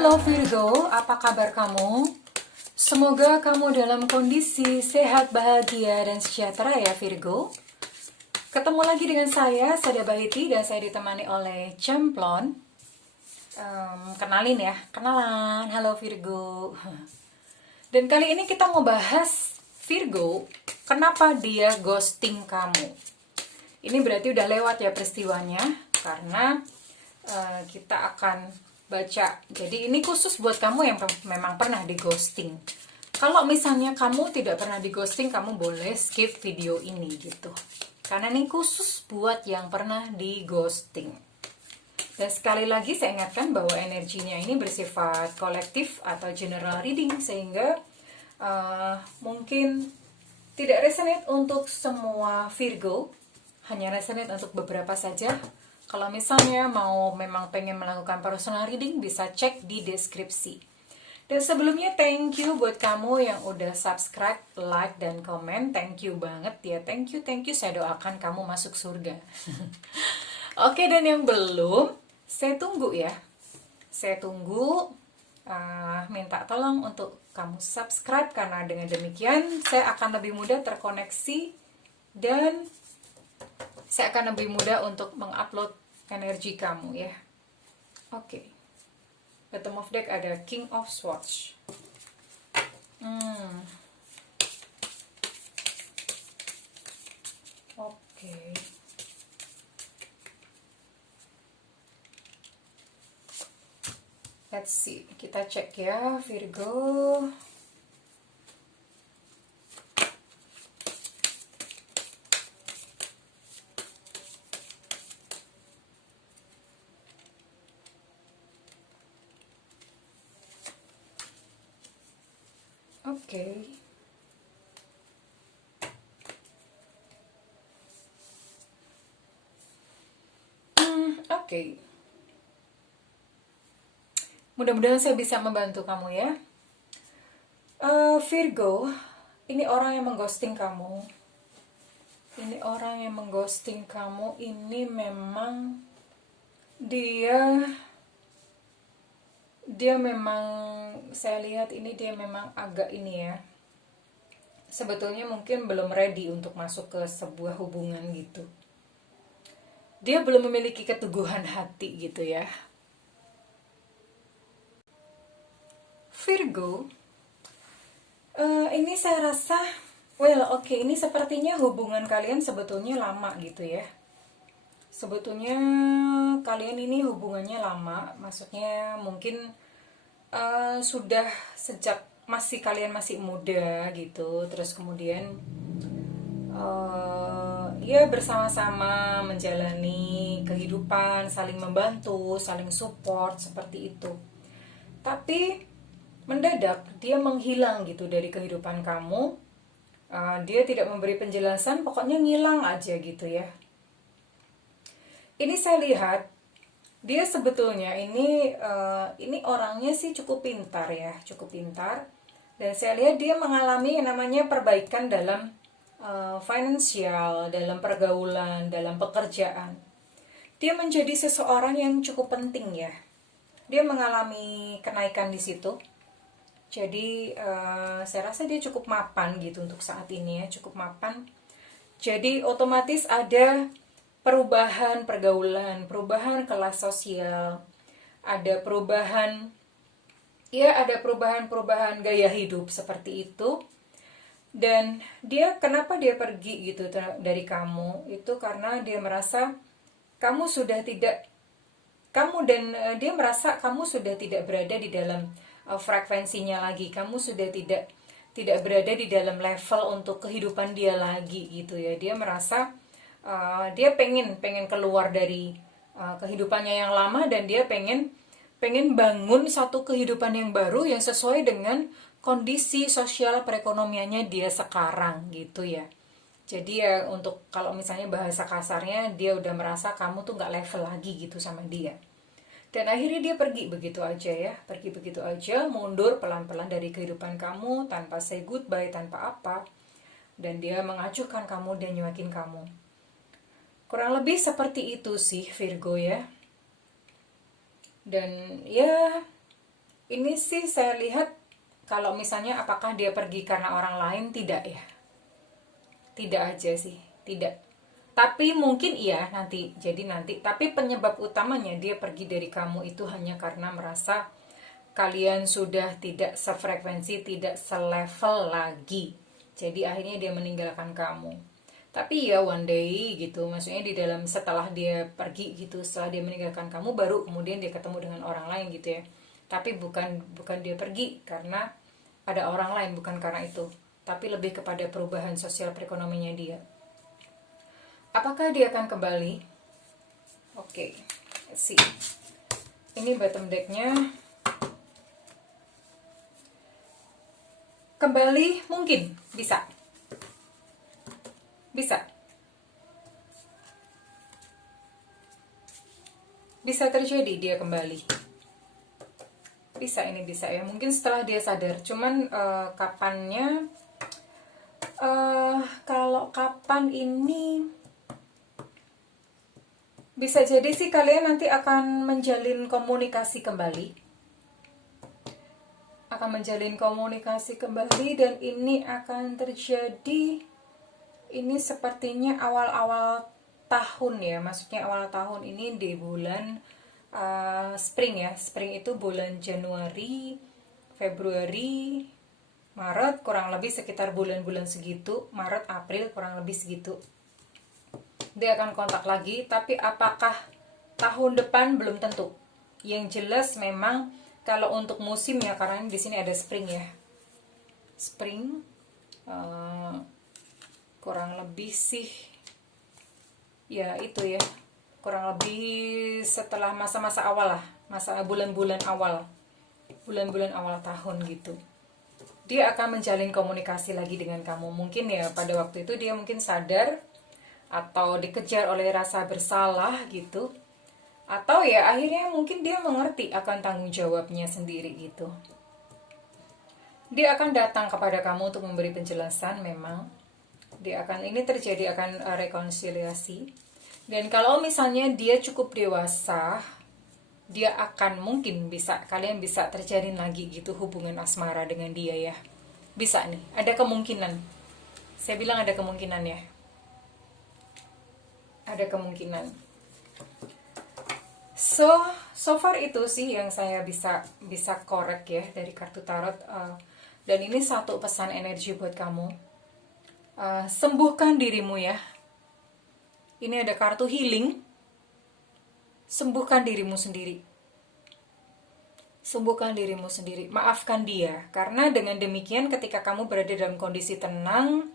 Halo Virgo, apa kabar kamu? Semoga kamu dalam kondisi sehat, bahagia, dan sejahtera ya Virgo. Ketemu lagi dengan saya, Sada Bahiti, dan saya ditemani oleh Jamplon. Kenalin ya, kenalan, halo Virgo. Dan kali ini kita mau bahas Virgo, kenapa dia ghosting kamu. Ini berarti udah lewat ya peristiwanya, karena kita akan baca. Jadi ini khusus buat kamu yang memang pernah di ghosting. Kalau misalnya kamu tidak pernah di ghosting, kamu boleh skip video ini gitu. Karena ini khusus buat yang pernah di ghosting. Dan sekali lagi saya ingatkan bahwa energinya ini bersifat kolektif atau general reading, sehingga mungkin tidak resonate untuk semua Virgo, hanya resonate untuk beberapa saja. Kalau misalnya mau memang pengen melakukan personal reading, bisa cek di deskripsi. Dan sebelumnya thank you buat kamu yang udah subscribe, like, dan komen. Thank you banget ya, thank you. Saya doakan kamu masuk surga. Oke, dan yang belum, saya tunggu ya. Saya tunggu, minta tolong untuk kamu subscribe, karena dengan demikian saya akan lebih mudah terkoneksi dan saya akan lebih mudah untuk mengupload energi kamu ya. Oke. Bottom of deck ada King of Swords. Oke. Let's see. Kita cek ya Virgo. Oke. Oke. Mudah-mudahan saya bisa membantu kamu ya. Virgo, ini orang yang mengghosting kamu. Ini orang yang mengghosting kamu ini memang dia memang, saya lihat ini dia memang agak ini ya, sebetulnya mungkin belum ready untuk masuk ke sebuah hubungan gitu. Dia belum memiliki keteguhan hati gitu ya. Virgo, ini saya rasa, ini sepertinya hubungan kalian sebetulnya lama gitu ya. Sebetulnya kalian ini hubungannya lama, maksudnya mungkin sudah sejak kalian masih muda gitu, terus kemudian ya bersama-sama menjalani kehidupan, saling membantu, saling support seperti itu. Tapi mendadak dia menghilang gitu dari kehidupan kamu. Dia tidak memberi penjelasan, pokoknya ngilang aja gitu ya. Ini saya lihat dia sebetulnya ini orangnya sih cukup pintar ya, cukup pintar. Dan saya lihat dia mengalami yang namanya perbaikan dalam finansial, dalam pergaulan, dalam pekerjaan. Dia menjadi seseorang yang cukup penting ya. Dia mengalami kenaikan di situ. Jadi saya rasa dia cukup mapan gitu untuk saat ini ya, cukup mapan. Jadi otomatis ada perubahan pergaulan, perubahan kelas sosial, ada perubahan gaya hidup seperti itu. Dan kenapa dia pergi gitu dari kamu? Itu karena dia merasa dia merasa kamu sudah tidak berada di dalam frekuensinya lagi. Kamu sudah tidak berada di dalam level untuk kehidupan dia lagi gitu ya. Dia merasa dia pengen keluar dari kehidupannya yang lama, dan dia pengen bangun satu kehidupan yang baru yang sesuai dengan kondisi sosial perekonomiannya dia sekarang gitu ya. Jadi ya, untuk kalau misalnya bahasa kasarnya, dia udah merasa kamu tuh nggak level lagi gitu sama dia. Dan akhirnya dia pergi begitu aja ya, mundur pelan-pelan dari kehidupan kamu tanpa say goodbye, tanpa apa. Dan dia mengacuhkan kamu dan nyuakin kamu. Kurang lebih seperti itu sih Virgo ya. Dan ya Ini sih saya lihat kalau misalnya apakah dia pergi karena orang lain, tidak ya. Tidak aja sih, tidak. Tapi mungkin iya nanti, jadi nanti. Tapi penyebab utamanya dia pergi dari kamu itu hanya karena merasa kalian sudah tidak sefrekuensi, tidak selevel lagi. Jadi akhirnya dia meninggalkan kamu. Tapi ya one day gitu, maksudnya di dalam setelah dia pergi gitu, setelah dia meninggalkan kamu, baru kemudian dia ketemu dengan orang lain gitu ya. Tapi bukan dia pergi karena ada orang lain, bukan karena itu. Tapi lebih kepada perubahan sosial perekonomianya dia. Apakah dia akan kembali? Oke, let's see. Ini bottom decknya. Kembali mungkin, bisa. Bisa. Bisa terjadi dia kembali. Bisa, ini bisa ya. Mungkin setelah dia sadar. Cuman kapannya, kalau kapan ini, bisa jadi sih kalian nanti akan menjalin komunikasi kembali. Akan menjalin komunikasi kembali, dan ini akan terjadi, ini sepertinya awal-awal tahun ya. Maksudnya awal tahun ini di bulan spring ya. Spring itu bulan Januari, Februari, Maret, kurang lebih sekitar bulan-bulan segitu. Maret, April, kurang lebih segitu. Dia akan kontak lagi, tapi apakah tahun depan belum tentu. Yang jelas memang kalau untuk musim ya, karena di sini ada spring ya. Spring kurang lebih sih ya itu ya. Kurang lebih setelah masa-masa awal lah, masa bulan-bulan awal. Bulan-bulan awal tahun gitu. Dia akan menjalin komunikasi lagi dengan kamu. Mungkin ya pada waktu itu dia mungkin sadar, atau dikejar oleh rasa bersalah gitu, atau ya akhirnya mungkin dia mengerti akan tanggung jawabnya sendiri gitu. Dia akan datang kepada kamu untuk memberi penjelasan. Memang dia akan, ini terjadi akan rekonsiliasi. Dan kalau misalnya dia cukup dewasa, dia akan mungkin bisa, kalian bisa terjalin lagi gitu hubungan asmara dengan dia ya. Bisa nih, ada kemungkinan. Saya bilang ada kemungkinan ya. Ada kemungkinan. So far itu sih yang saya bisa korek ya dari kartu tarot. Dan ini satu pesan energi buat kamu. Sembuhkan dirimu ya. Ini ada kartu healing. Sembuhkan dirimu sendiri. Sembuhkan dirimu sendiri. Maafkan dia. Karena dengan demikian ketika kamu berada dalam kondisi tenang,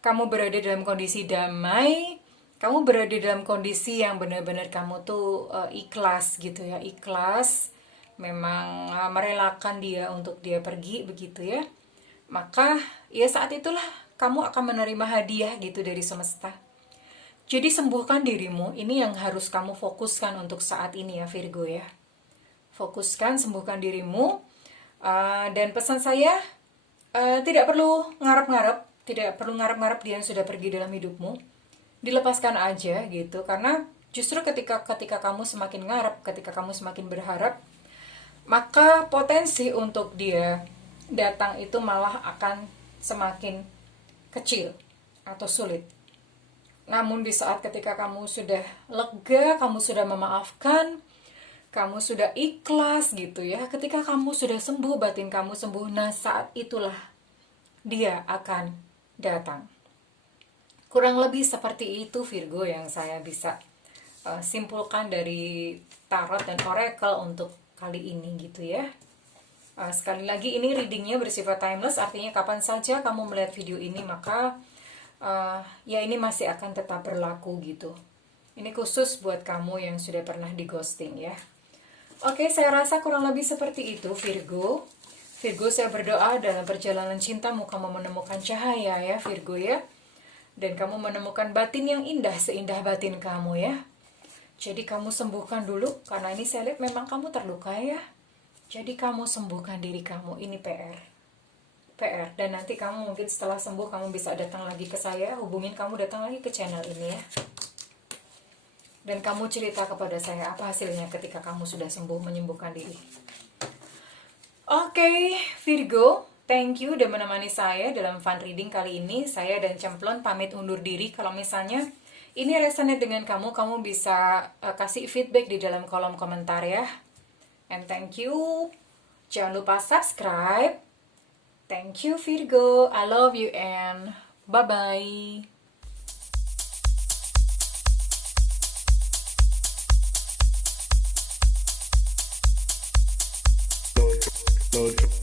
kamu berada dalam kondisi damai, kamu berada dalam kondisi yang benar-benar kamu tuh ikhlas gitu ya, ikhlas, memang merelakan dia untuk dia pergi begitu ya. Maka ya saat itulah kamu akan menerima hadiah gitu dari semesta. Jadi sembuhkan dirimu, ini yang harus kamu fokuskan untuk saat ini ya Virgo ya. Fokuskan, sembuhkan dirimu. Dan pesan saya, tidak perlu ngarep-ngarep, tidak perlu ngarep-ngarep dia yang sudah pergi dalam hidupmu. Dilepaskan aja gitu, karena justru ketika kamu semakin ngarep, ketika kamu semakin berharap, maka potensi untuk dia datang itu malah akan semakin kecil atau sulit. Namun di saat ketika kamu sudah lega, kamu sudah memaafkan, kamu sudah ikhlas gitu ya, ketika kamu sudah sembuh, batin kamu sembuh, nah saat itulah dia akan datang. Kurang lebih seperti itu Virgo yang saya bisa simpulkan dari tarot dan oracle untuk kali ini gitu ya. Sekali lagi ini readingnya bersifat timeless, artinya kapan saja kamu melihat video ini maka ya ini masih akan tetap berlaku gitu. Ini khusus buat kamu yang sudah pernah di ghosting ya. Oke, saya rasa kurang lebih seperti itu Virgo. Virgo, saya berdoa dalam perjalanan cintamu kamu menemukan cahaya ya Virgo ya. Dan kamu menemukan batin yang indah seindah batin kamu ya. Jadi kamu sembuhkan dulu, karena ini saya lihat memang kamu terluka ya. Jadi kamu sembuhkan diri kamu, ini PR. Dan nanti kamu mungkin setelah sembuh kamu bisa datang lagi ke saya, hubungin kamu datang lagi ke channel ini ya. Dan kamu cerita kepada saya apa hasilnya ketika kamu sudah sembuh, menyembuhkan diri. Oke, Virgo, thank you udah menemani saya dalam fun reading kali ini. Saya dan Cemplon pamit undur diri. Kalau misalnya ini resonate dengan kamu, kamu bisa kasih feedback di dalam kolom komentar ya. And thank you. Jangan lupa subscribe. Thank you, Virgo. I love you and bye-bye. Load.